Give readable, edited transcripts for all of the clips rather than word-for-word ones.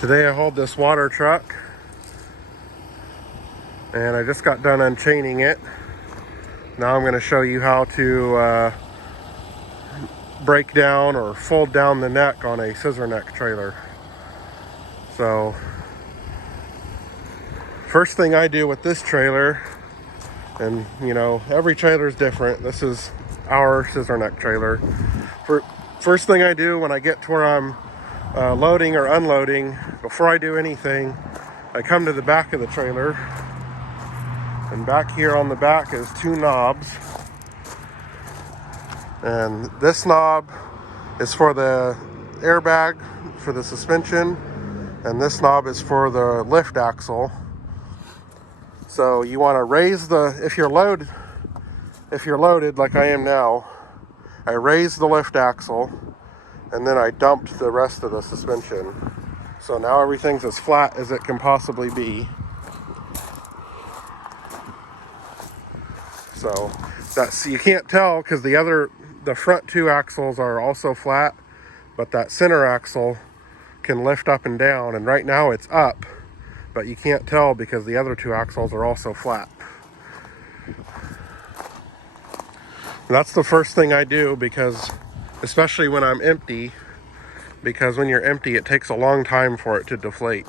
Today I hauled this water truck and I just got done unchaining it. Now I'm going to show you how to break down or fold down the neck on a scissor neck trailer. So first thing I do with this trailer, and you know, every trailer is different. This is our scissor neck trailer. First thing I do when I get to where I'm loading or unloading, before I do anything, I come to the back of the trailer, and back here on the back is two knobs. And this knob is for the airbag for the suspension, and this knob is for the lift axle. So you want to raise the, if you're loaded like I am now, I raise the lift axle and then I dumped the rest of the suspension. So now everything's as flat as it can possibly be. So that's, you can't tell because the front two axles are also flat, but that center axle can lift up and down, and right now it's up, but you can't tell because the other two axles are also flat. And that's the first thing I do, because especially when I'm empty, because when you're empty it takes a long time for it to deflate.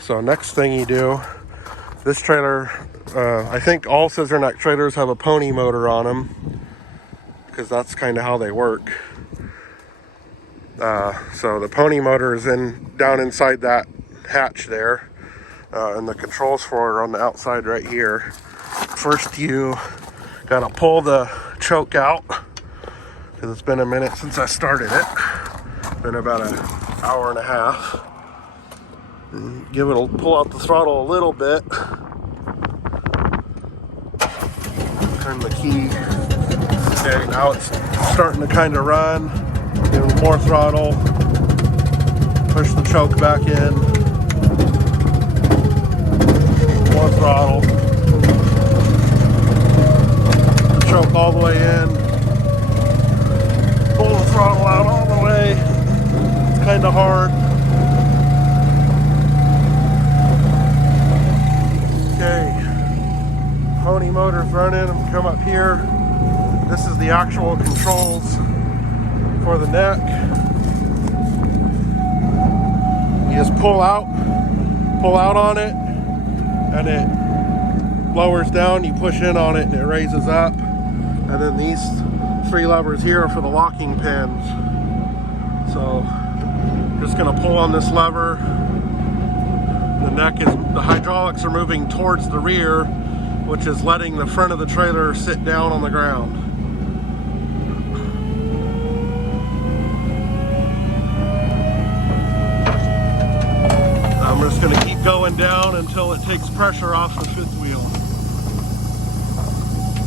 So next thing you do, this trailer, I think all scissor neck trailers have a pony motor on them, because that's kind of how they work. So the pony motor is down inside that hatch there, and the controls for it are on the outside right here. First you gotta pull the choke out, because it's been a minute since I started it. Been about an hour and a half. And pull out the throttle a little bit. Turn the key. Okay, now it's starting to kind of run. Give it more throttle. Push the choke back in. More throttle. Choke all the way in. Pull the throttle out all the way. It's kind of hard. Okay. Pony motor's running. I'm come up here. This is the actual controls for the neck. You just pull out on it, and it lowers down. You push in on it and it raises up. And then these three levers here are for the locking pins. So just gonna pull on this lever. The hydraulics are moving towards the rear, which is letting the front of the trailer sit down on the ground. I'm just going to keep going down until it takes pressure off the fifth wheel.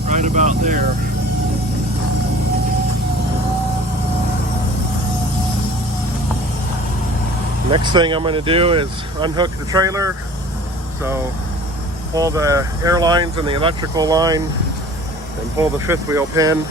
Right about there. Next thing I'm going to do is unhook the trailer. So pull the air lines and the electrical line and pull the fifth wheel pin.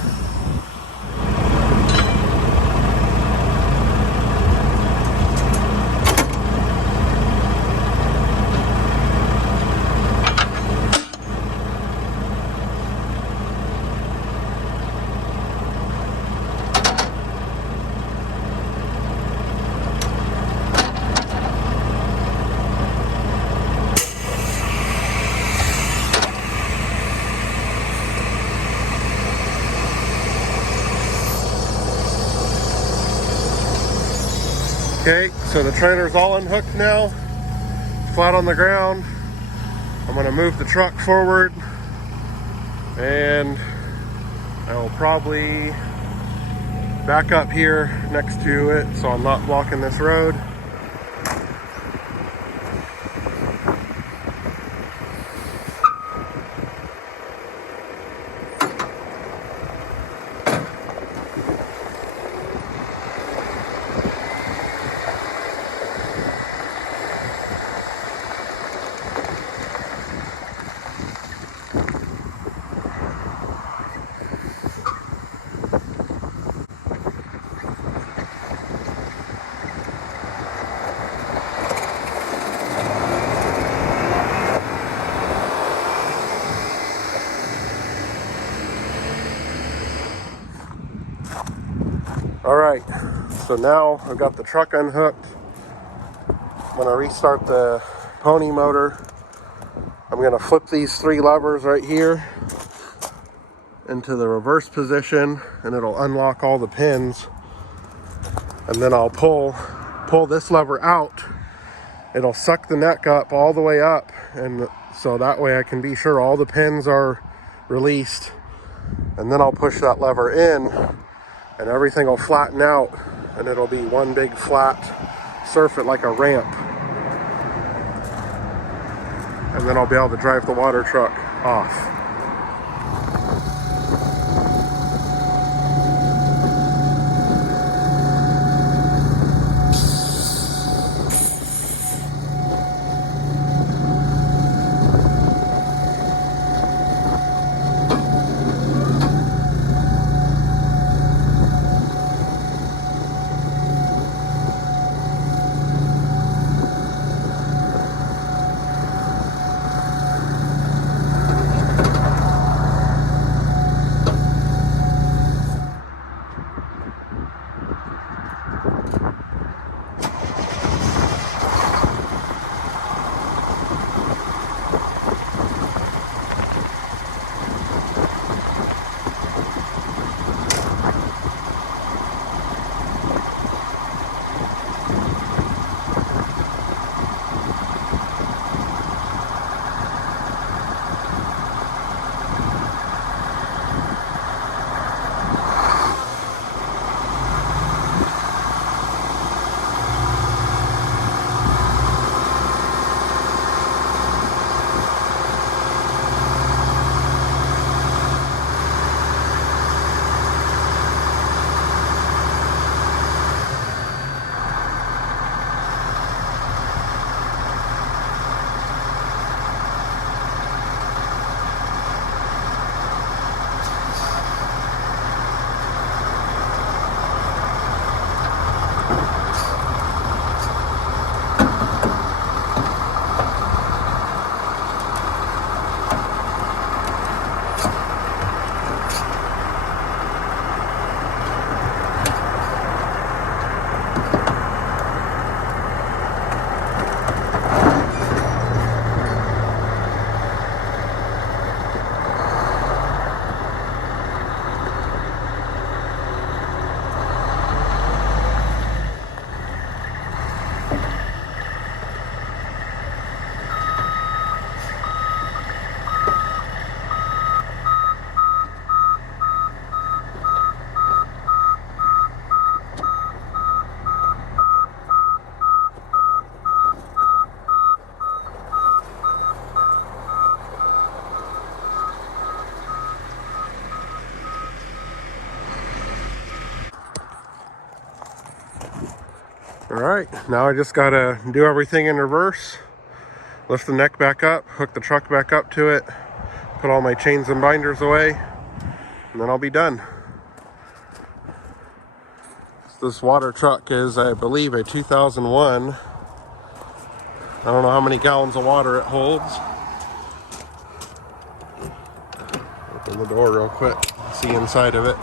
Okay, so the trailer's all unhooked now, flat on the ground. I'm going to move the truck forward, and I will probably back up here next to it so I'm not blocking this road. Alright, so now I've got the truck unhooked. I'm going to restart the pony motor. I'm going to flip these 3 levers right here into the reverse position, and it'll unlock all the pins. And then I'll pull this lever out. It'll suck the neck up all the way up, and so that way I can be sure all the pins are released. And then I'll push that lever in, and everything will flatten out, and it'll be one big flat surface like a ramp. And then I'll be able to drive the water truck off. Alright, now I just gotta do everything in reverse. Lift the neck back up, hook the truck back up to it, put all my chains and binders away, and then I'll be done. This water truck is, I believe, a 2001. I don't know how many gallons of water it holds. Open the door real quick, see inside of it.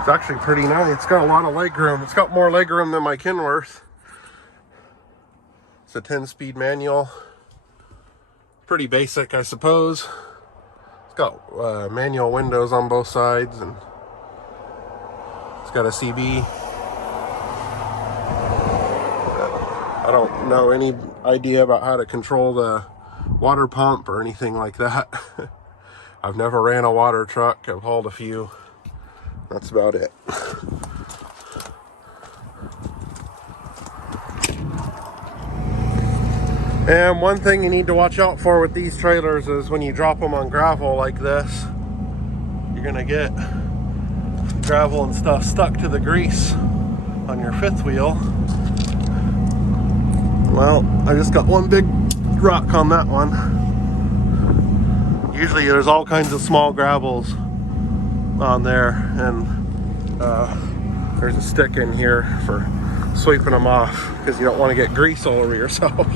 It's actually pretty nice. It's got a lot of leg room. It's got more leg room than my Kenworth. It's a 10-speed manual. Pretty basic, I suppose. It's got manual windows on both sides, and it's got a CB. I don't know any idea about how to control the water pump or anything like that. I've never ran a water truck. I've hauled a few. That's about it. And one thing you need to watch out for with these trailers is when you drop them on gravel like this, you're gonna get gravel and stuff stuck to the grease on your fifth wheel. Well, I just got one big rock on that one. Usually there's all kinds of small gravels on there, and there's a stick in here for sweeping them off because you don't want to get grease all over yourself.